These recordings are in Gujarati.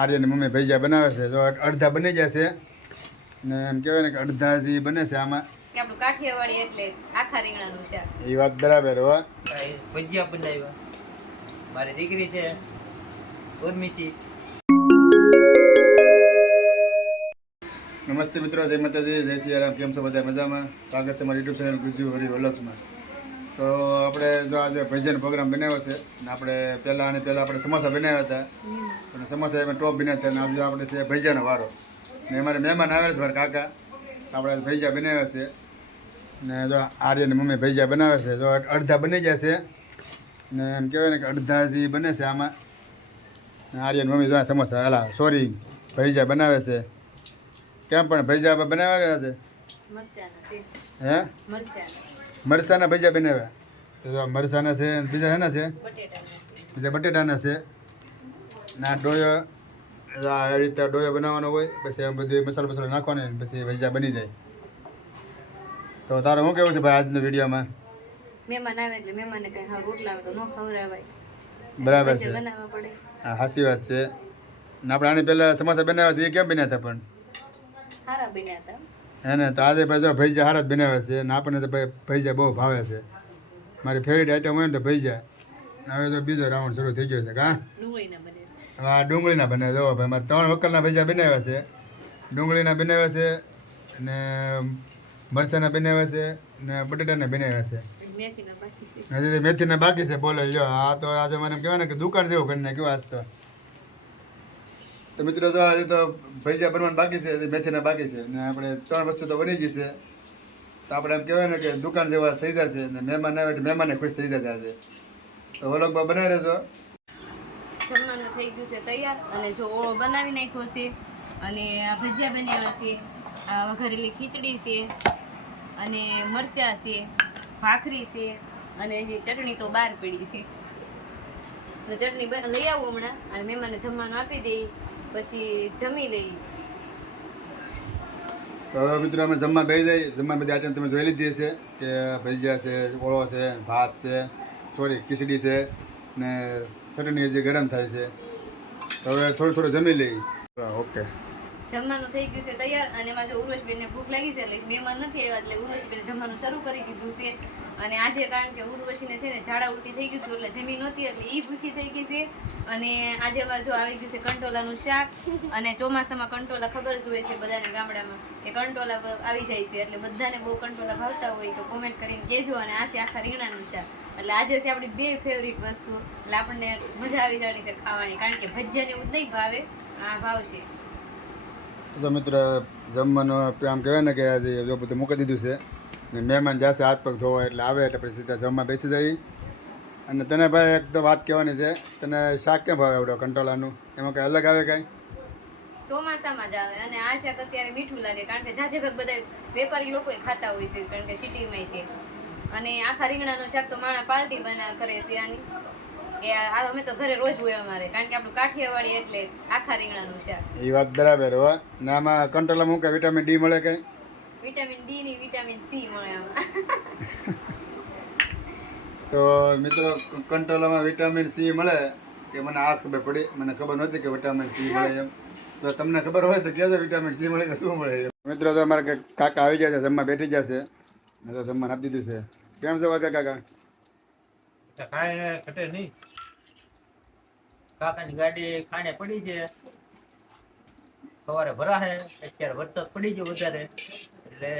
આર્યની મમ્મી ભજીયા બનાવે છે. જો અડધા બની જશે ને એમ કહેવાય ને કે અડધા જે બને છે આમાં કે આપણું કાઠિયાવાડી એટલે આખા રીંગણાનું શાક. એ વાત બરાબર હો. ભજીયા બનાવ્યા મારી દીકરી છે ઉર્મિશી. નમસ્તે મિત્રો, જય માતાજી, જય શ્રી રામ. કેમ છો બધા? મજામાં? સ્વાગત છે મારી યુટ્યુબ ચેનલ ગુજ્જુ હરી વ્લોગ્સમાં. તો આપણે જો આજે ભજીયાનો પ્રોગ્રામ બનાવ્યો છે ને આપણે પહેલાં આપણે સમોસા બનાવ્યા હતા અને સમોસા એમાં ટોપ બનાવ્યા હતા અને આજે આપણે છે ભજીયાનો વારો ને અમારે મહેમાન આવેલા છે મારા કાકા. આપણે ભજીયા બનાવ્યા છે ને જો આર્યની મમ્મી ભજીયા બનાવે છે. જો અડધા બની જશે ને એમ કહેવાય ને કે અડધા જે બને છે આમાં આર્યની મમ્મી જો સમોસા સોરી ભજીયા બનાવે છે. કેમ પણ ભજીયા બનાવ્યા છે? હે મરચાના ભજીયા બનાવ્યા. તો મરચાના છે, બીજા શેના છે? બીજા બટેટાના છે. ના ડોયો આ રીતે ડોયો બનાવવાનો હોય, પછી એમ બધું મસાલો નાખવાનો ને પછી ભજીયા બની જાય. તો તારું શું કેવું છે ભાઈ આજનો વિડીયોમાં? મહેમાન આવે એટલે મહેમાનને કઈ હા રોટલા આવે તો ન ખવડાવાય. બરાબર છે, બનાવવા પડે. હા સાચી વાત છે. ને આપણે આની પહેલાં સમોસા બનાવ્યા હતા, એ કેમ બન્યા હતા? પણ સારા બન્યા હતા હે ને. તો આજે ભાઈ જો ભજીયા હારા જ બનાવે છે ને આપણને તો ભાઈ ભજીયા બહુ ભાવે છે. મારી ફેવરેટ આઈટમ હોય ને તો ભજીયા. હવે તો બીજો રાઉન્ડ શરૂ થઈ ગયો છે. કાં ડુંગળીના બને હવે આ ડુંગળીના બને. જો ભાઈ મારે 3 વકલના ભજીયા બનાવ્યા છે. ડુંગળીના બનાવ્યા છે ને મરચાંના બનાવ્યા છે ને બટેટાના બનાવ્યા છે. મેથીના બાકી છે. હજી મેથીના બાકી છે. બોલે જો આ તો આજે મને એમ કહેવાય ને કે દુકાન જેવું કરી નાખ્યું આજ તો મિત્રો જો આજે તો ભજીયા બનવાનું બાકી છે, મેથીના બાકી છે ને આપણે 3 વસ્તુ તો બની જશે. તો આપણે એમ કહેવાય ને કે દુકાન જેવા થઈ જશે ને મહેમાન આવે એટલે મહેમાને ખુશ થઈ જશે આજે. તો વ્લોગમાં બનાવી રહેજો. જમવાનું થઈ ગયું છે તૈયાર અને જો ઓળો બનાવી નાખ્યો છે અને આ ભજીયા બનાવ્યા છે, આ વઘારેલી ખીચડી છે અને મરચાં છે, ભાખરી છે અને જે ચટણી તો બહાર પડી છે. તો ચટણી લઈ આવું હમણાં અને મહેમાનને જમવાનું આપી દઈ પછી જમી લઈ. તો હવે મિત્રો અમે જમવા બેસી જાય. જમવા બધી આઈટમ તમે જોઈ લીધી હશે કે ભજીયા છે, ઓળો છે, ભાત છે, સોરી ખીચડી છે ને ચટણી જે ગરમ થાય છે. તો હવે થોડું જમી લઈ. ઓકે, જમવાનું થઈ ગયું છે તૈયાર અને એમાં જો ઉર્વશબેનને ભૂખ લાગી છે એટલે મહેમાન નથી આવ્યા એટલે ઉર્વશબેન જમવાનું શરૂ કરી દીધું છે. અને આજે કારણ કે ઉર્વશીને છે ને ઝાડા ઉલટી થઈ ગયું હતું એટલે જમી નહોતી એટલે એ ભૂખી થઈ ગઈ છે. અને આજે અમારે જો આવી ગયું છે કંટોલાનું શાક અને ચોમાસામાં કંટોલા ખબર જ હોય છે બધાને ગામડામાં કે કંટોલા આવી જાય છે એટલે બધાને બહુ કંટોલા ભાવતા હોય તો કોમેન્ટ કરીને કહેજો. અને આ છે આખા રીંગણાનું શાક એટલે આજે છે આપણી 2 ફેવરિટ વસ્તુ એટલે આપણને મજા આવી જવાની છે ખાવાની કારણ કે ભજીયાને એવું જ નહીં ભાવે, આ ભાવ છે. તો મિત્ર જમવાનું આમ કહેવાય ને કે આજે જો બધું મૂકી દીધું છે ને મહેમાન જશે હાથ પગ ધોવા એટલે આવે એટલે પછી સીધા જમવા બેસી જાય. અને તને ભાઈ એક તો વાત કહેવાની છે, તને શાક કેમ ભાવે આવડે કંટોલાનું? એમાં કંઈ અલગ આવે કાંઈ? ચોમાસામાં જ આવે અને આ શાક અત્યારે મીઠું લાગે કારણ કે જાજે ભાગ બધા વેપારી લોકો ખાતા હોય છે કારણ કે સિટીમાં છે. અને આખા રીંગણાનું શાક તો માણા પાર્ટી કરે છે આની એ અમે તો ઘરે રોજ હોય અમારે કારણ કે આપણું કાઠિયાવાડી એટલે આખા રીંગણાનું શાક. એ વાત બરાબર હો. ને આમાં કંટોલામાં શું વિટામિન ડી મળે કંઈ? વિટામિન ડી ની વિટામિન સી મળે આમાં. તો મિત્રો કંટોલામાં વિટામિન સી મળે કે મને આજ ખબર પડી. મને ખબર નહોતી કે વિટામિન સી મળે એમ. તો તમને ખબર હોય તો કહેજો વિટામિન સી મળે કે શું મળે એમ. મિત્રો તો અમારા કાકા આવી ગયા છે, જમવા બેઠી જશે ને તો જમવા આપી દીધું છે. કેમ છે વાગા કાકા? કાંઈ ઘટે નહીં. કાકાની ગાડી ખાણે પડી છે, સવારે ભરાશે. અત્યારે વરસાદ પડી ગયો વધારે એટલે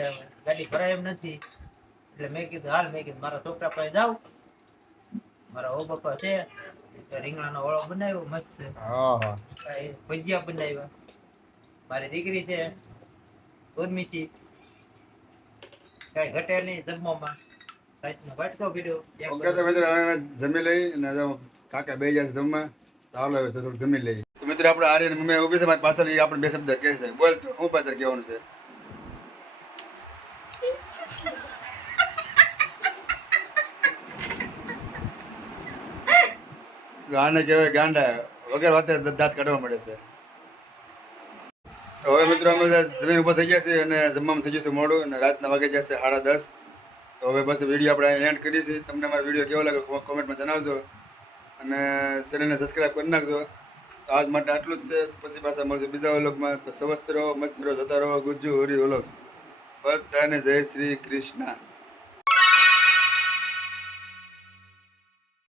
ગાડી ભરાય એમ નથી એટલે મેં કીધું મારા છોકરા પાસે જાઉં. મારા ઓ પપ્પા છે રીંગણાનો ઓળો બનાવ્યો મસ્ત, ભજીયા બનાવ્યા. મારી દીકરી છે ઉર્મિશી. કઈ ઘટે નહીં જમવામાં. વાટકો પીડ્યો. ઓકે તો મિત્રો હવે જમી લઈ અને કાકા બે જશે જમવા. ચાલો હવે થોડુંક જમી લઈએ. તો મિત્રો આપણે આર્યની મમ્મી ઊભી છે મારી પાછળ, આપણે 2 શબ્દ કહે છે. બોલ તો હું પાછળ કહેવાનું છે. આને કહેવાય ગાંડા, વગર વાતે દાંત કાઢવા મળે છે. તો હવે મિત્રો અમે જમીન ઉપર થઈ ગયા છીએ અને જમવામાં થઈ જશે મોડું અને રાતના વાગે જશે 10:30. તો હવે બસ વિડીયો આપણે એન્ડ કરીએ છીએ. તમને અમારો વિડીયો કેવો લાગે કોમેન્ટમાં જણાવજો અને ચેનલને સબસ્ક્રાઈબ કરી નાખજો. તો આજ માટે આટલું જ છે. પછી પાછા મળશે બીજા વ્લોગમાં. તો સ્વસ્થ રહો, મસ્ત રહો, જોતા રહો ગુજ્જુ હોરી વ્લોગ. બધાને જય શ્રી કૃષ્ણ.